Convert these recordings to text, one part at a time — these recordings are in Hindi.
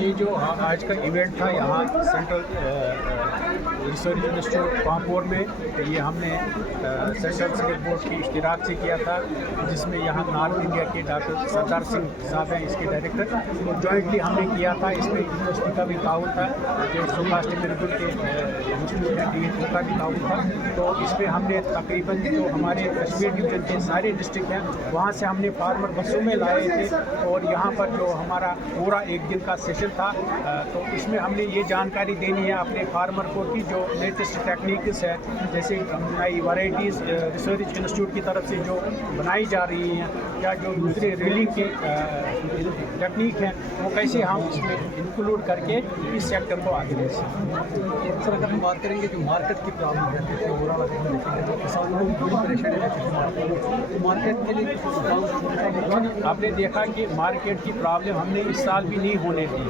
ये जो आज का इवेंट था यहाँ सेंट्रल रिसर्च इंस्टीट्यूट पांपोर में, ये हमने सेंट्रल सिलेक्ट बोर्ड की इश्तिराक से किया था, जिसमें यहाँ नॉर्थ इंडिया के डॉक्टर सरदार सिंह साहब हैं इसके डायरेक्टर, और जॉइंटली हमने किया था। इसमें यूनिवर्सिटी का भी ताउन था, जो सुभाष टेक्निकल के इंस्टीट्यूट है DNU का भी ताउन था। तो इसमें हमने तकरीबन जो हमारे कश्मीर डिवीजन के सारे डिस्ट्रिक्ट हैं वहाँ से हमने फार्मर बसों में लाए थे, और यहाँ पर जो हमारा पूरा एक दिन का सेशन था, तो इसमें हमने ये जानकारी देनी है अपने फार्मर को कि जो लेटेस्ट टेक्निक्स है, जैसे नई वैरायटीज़ रिसर्च इंस्टीट्यूट की तरफ से जो बनाई जा रही हैं, या जो दूसरे रीलिंग के टेक्निक हैं, वो कैसे हम इसमें इंक्लूड करके इस सेक्टर को आगे ले सकते। सर, अगर हम बात करेंगे जो मार्केट की प्रॉब्लम है, जैसे ओवरऑल अगर हम देखेंगे तो किसानों को बड़ी परेशानी रहती है, तो मार्केट के लिए आपने देखा कि मार्केट की प्रॉब्लम हमने इस साल भी नहीं होने दी।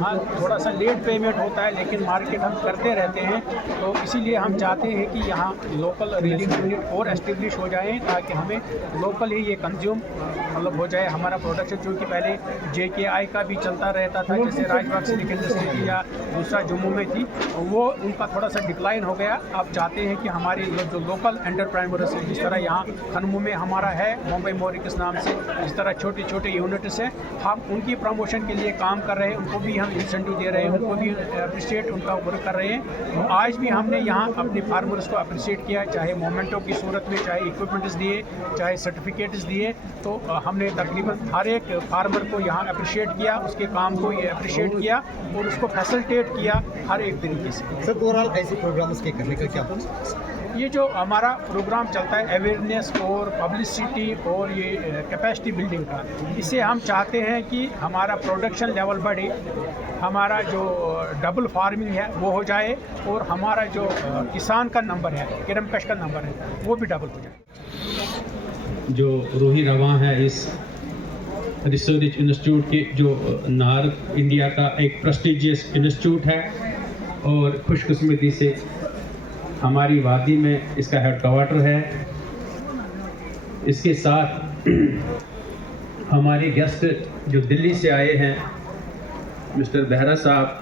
हाँ, थोड़ा सा लेट पेमेंट होता है, लेकिन मार्केट हम करते रहते हैं। तो इसीलिए हम चाहते हैं कि यहाँ लोकल रीडिंग यूनिट और एस्टेब्लिश हो जाए, ताकि हमें लोकल ही ये कंज्यूम मतलब हो जाए हमारा प्रोडक्शन, जो कि पहले JKI का भी चलता रहता था, जैसे राजबाग सिल्क इंडस्ट्री थी या दूसरा जम्मू में थी, वो उनका थोड़ा सा डिक्लाइन हो गया। अब चाहते हैं कि हमारे जो लोकल एंटरप्राइनर्स हैं, जिस तरह यहाँ खनमू में हमारा है मुंबई मोरिकस नाम से, इस तरह छोटे छोटे यूनिट्स हैं, हम उनकी प्रमोशन के लिए काम कर रहे हैं, उनको भी हम इंसेंटिव दे रहे हैं, उनको भी अप्रिशिएट उनका वर्क कर रहे हैं। तो आज भी हमने यहाँ अपने फार्मर्स को अप्रिशिएट किया, चाहे मोमेंटो की सूरत में, चाहे इक्विपमेंट्स दिए, चाहे सर्टिफिकेट्स दिए। तो हमने तकरीबन हर एक फार्मर को यहाँ अप्रिशिएट किया, उसके काम को ये अप्रिशिएट किया और उसको फैसिलिटेट किया हर एक तरीके से। सर, ओवरऑल ऐसे प्रोग्राम्स के करने का क्या ये जो हमारा प्रोग्राम चलता है अवेयरनेस और पब्लिसिटी और ये कैपेसिटी बिल्डिंग का, इससे हम चाहते हैं कि हमारा प्रोडक्शन लेवल बढ़े, हमारा जो डबल फार्मिंग है वो हो जाए, और हमारा जो किसान का नंबर है, किरमकश का नंबर है, वो भी डबल हो जाए। जो रूही रवां है इस रिसर्च इंस्टीट्यूट के, जो नॉर्थ इंडिया का एक प्रेस्टिजियस इंस्टीट्यूट है, और खुशकिस्मती से हमारी वादी में इसका हेडक्वार्टर है। इसके साथ हमारे गेस्ट जो दिल्ली से आए हैं, मिस्टर बेहरा साहब,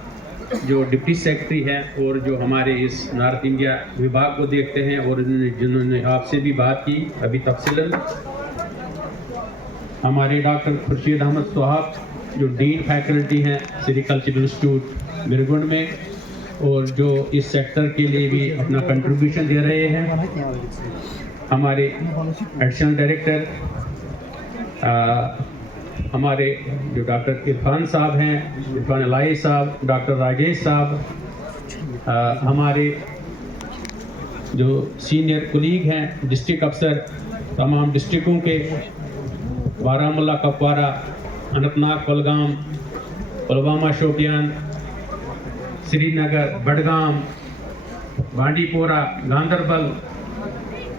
जो डिप्टी सेक्रेटरी हैं और जो हमारे इस नॉर्थ इंडिया विभाग को देखते हैं, और जिन्होंने आपसे भी बात की अभी तफसीलन। हमारे डॉक्टर खुर्शीद अहमद सुहाब, जो डीन फैकल्टी हैं सेरिकल्चर इंस्टीट्यूट मिरगुंड में, और जो इस सेक्टर के लिए भी अपना कंट्रीब्यूशन दे रहे हैं। हमारे एडिशनल डायरेक्टर हमारे जो डॉक्टर इरफान साहब हैं, इरफान अलाई साहब, डॉक्टर राजेश साहब, हमारे जो सीनियर कुलीग हैं, डिस्ट्रिक्ट अफसर तमाम डिस्ट्रिक्टों के, बारामूला, कुपवारा, अनंतनाग, कुलगाम, पुलवामा, शोपियान, श्रीनगर, बडगाम, बांडीपोरा, गांदरबल,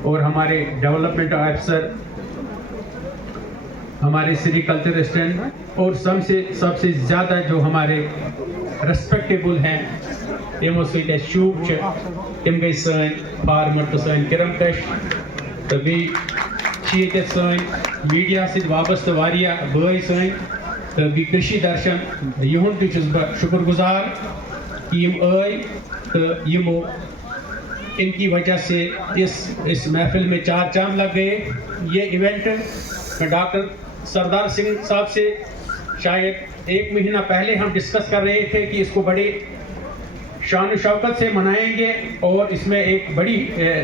और हमारे डेवलपमेंट ऑफिसर, हमारे सेरिकल्चर असिस्टेंट, और सबसे ज़्यादा जो हमारे रेस्पेक्टेबल हैं, यमो सैन शूब तम गई सन फार्मर तो सन किरमकश, तभी सन मीडिया से वाबस्त वारिया भाई सन, तभी कृषि दर्शन, युन तुम शुक्रगुजार कि यम आई, तो यमो इनकी वजह से इस महफिल में चार चांद लग गए। ये इवेंट डॉक्टर सरदार सिंह साहब से शायद 1 महीना पहले हम डिस्कस कर रहे थे कि इसको बड़े शान शौकत से मनाएंगे, और इसमें एक बड़ी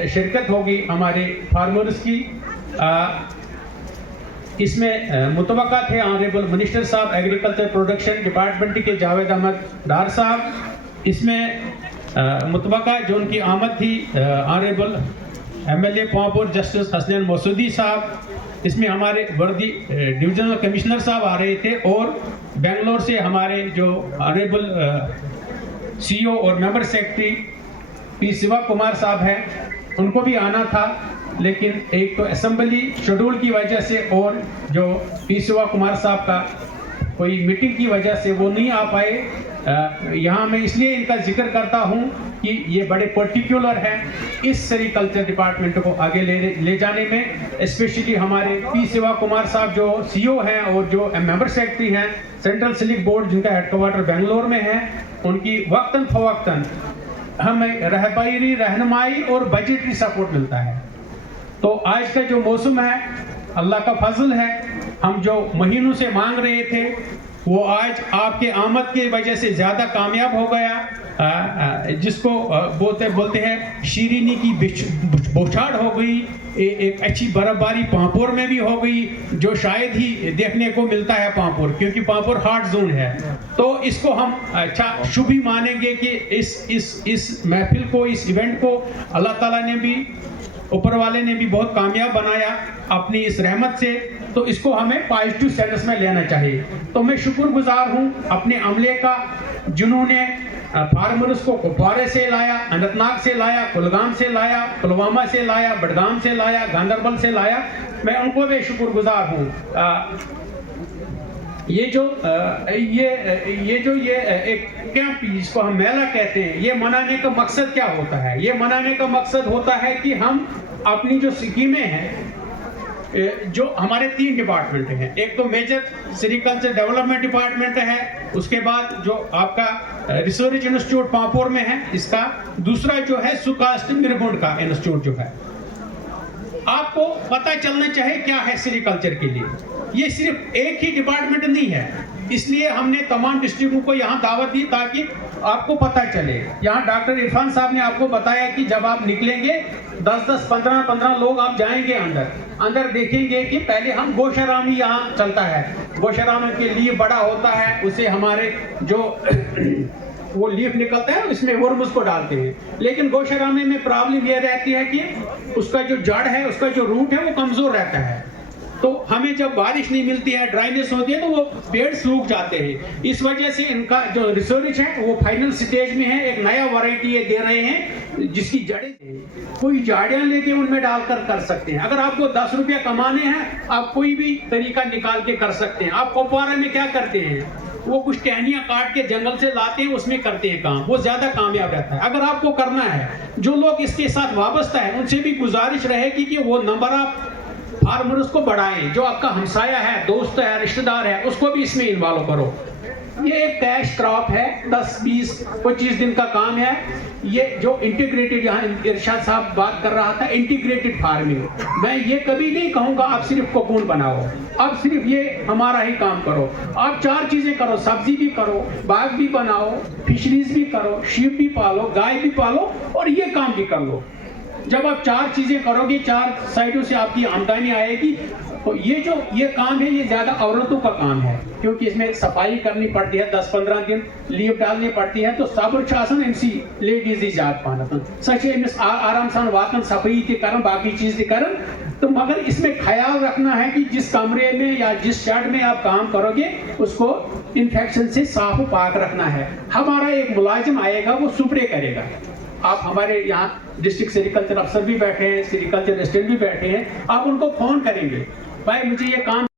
शिरकत होगी हमारे फार्मर्स की। इसमें मुतवक्का थे ऑनरेबल मिनिस्टर साहब एग्रीकल्चर प्रोडक्शन डिपार्टमेंट के जावेद अहमद डार साहब। इसमें मुतवक्का जो उनकी आमद थी honourable MLA Pampore justice Hasnain Masoodi साहब। इसमें हमारे वर्दी डिविजनल कमिश्नर साहब आ रहे थे, और बेंगलोर से हमारे जो ऑनरेबल CEO और member secretary P Shiva Kumar साहब हैं, उनको भी आना था, लेकिन एक तो असेंबली शेड्यूल की वजह से, और जो P शिवा कुमार साहब का कोई मीटिंग की वजह से वो नहीं आ पाए। यहाँ मैं इसलिए इनका जिक्र करता हूँ कि ये बड़े पर्टिकुलर हैं इस सेरिकल्चर डिपार्टमेंट को आगे ले जाने में। स्पेशली हमारे पी शिवा कुमार साहब जो CEO हैं और जो मेंबर सेक्रेटरी हैं सेंट्रल सिल्क बोर्ड, जिनका हेडक्वार्टर बेंगलोर में है, उनकी वक्तन फवक्तन हमें रहनुमाई और बजटरी सपोर्ट मिलता है। तो आज का जो मौसम है अल्लाह का फजल है, हम जो महीनों से मांग रहे थे वो आज आपके आमद की वजह से ज़्यादा कामयाब हो गया। जिसको बोलते हैं शीरीनी की बौछार हो गई, एक अच्छी बर्फबारी पांपोर में भी हो गई, जो शायद ही देखने को मिलता है पांपोर, क्योंकि पांपोर हॉट जोन है। तो इसको हम अच्छा शुभ ही मानेंगे कि इस महफिल को, इस इवेंट को अल्लाह ताला ने भी, ऊपर वाले ने भी बहुत कामयाब बनाया अपनी इस रहमत से। तो इसको हमें पॉजिटिव सेंस में लेना चाहिए। तो मैं शुक्रगुजार हूँ अपने अमले का, जिन्होंने फार्मर्स को कुपवारे से लाया, अनंतनाग से लाया, कुलगाम से लाया, पुलवामा से लाया, बडगाम से लाया, गांधरबल से लाया। मैं उनको भी शुक्रगुजार हूँ। ये एक कैंप जिसको हम मेला कहते हैं, ये मनाने का मकसद क्या होता है? ये मनाने का मकसद होता है कि हम अपनी जो स्कीमें हैं, जो हमारे 3 डिपार्टमेंट हैं, एक तो मेजर सेरिकल्चर डेवलपमेंट डिपार्टमेंट है, उसके बाद जो आपका रिसर्च इंस्टीट्यूट पांपोर में है इसका, दूसरा जो है सुकास्ट मिरगुंड का इंस्टीट्यूट जो है। आपको पता चलना चाहिए क्या है सेरिकल्चर के लिए। ये सिर्फ एक ही डिपार्टमेंट नहीं है, इसलिए हमने तमाम डिस्ट्रिक्टों को यहाँ दावत दी ताकि आपको पता चले। यहाँ डॉक्टर इरफान साहब ने आपको बताया कि जब आप निकलेंगे 10-10, 15-15 लोग आप जाएंगे अंदर देखेंगे कि पहले हम गोशाराम ही यहाँ चलता है। गोशाराम के लिए बड़ा होता है, उसे हमारे जो वो लीफ निकलता है इसमें वर्म्स को डालते हैं। लेकिन गोशारामे में प्रॉब्लम ये रहती है कि उसका जो जड़ है, उसका जो रूट है वो कमजोर रहता है। तो हमें जब बारिश नहीं मिलती है, ड्राइनेस होती है, तो वो पेड़ सूख जाते हैं। इस वजह से इनका जो रिसर्च है वो फाइनल स्टेज में है। एक नया वैरायटी ये दे रहे हैं जिसकी जड़ें कोई झाड़ियां लेके उनमें डालकर कर सकते हैं। अगर आपको 10 रुपया कमाने हैं, आप कोई भी तरीका निकाल के कर सकते हैं। आप कुपवारा में क्या करते हैं, वो कुछ टहनियां काट के जंगल से लाते हैं, उसमें करते हैं काम, वो ज्यादा कामयाब रहता है। अगर आपको करना है, जो लोग इसके साथ वाबस्ता है उनसे भी गुजारिश रहेगी कि वो नंबर ऑफ फार्मर्स को बढ़ाएं। जो आपका हमसाया है, दोस्त है, रिश्तेदार है, उसको भी इसमें इन्वॉल्व करो। ये एक कैश क्रॉप है, 10, 20, 25 दिन का काम है। ये जो इंटीग्रेटेड, यहाँ इरशाद साहब बात कर रहा था इंटीग्रेटेड फार्मिंग, मैं ये कभी नहीं कहूँगा आप सिर्फ कोकून बनाओ, आप सिर्फ ये हमारा ही काम करो। आप 4 चीजें करो, सब्जी भी करो, बाग भी बनाओ, फिशरीज भी करो, शीप भी पालो, गाय भी पालो और ये काम भी कर लो। जब आप 4 चीजें करोगे, 4 साइडों से आपकी आमदनी आएगी। तो ये काम है, ये ज्यादा औरतों का काम है, क्योंकि इसमें सफाई करनी पड़ती है, 10-15 दिन लीव डालनी पड़ती है। तो सब्र शासन इनसी लेडीज ही जात पाना सच आराम सान वातन सफाई के कारण, बाकी चीज के कारण। तो मगर इसमें ख्याल रखना है कि जिस कमरे में या जिस शेड में आप काम करोगे उसको इन्फेक्शन से साफ पाक रखना है। हमारा एक मुलाजिम आएगा, वो सुपरे करेगा। आप हमारे यहाँ डिस्ट्रिक्ट सेरिकल्चर अफसर भी बैठे हैं, सेरिकल्चर असिस्टेंट भी बैठे हैं, आप उनको फोन करेंगे, भाई मुझे ये काम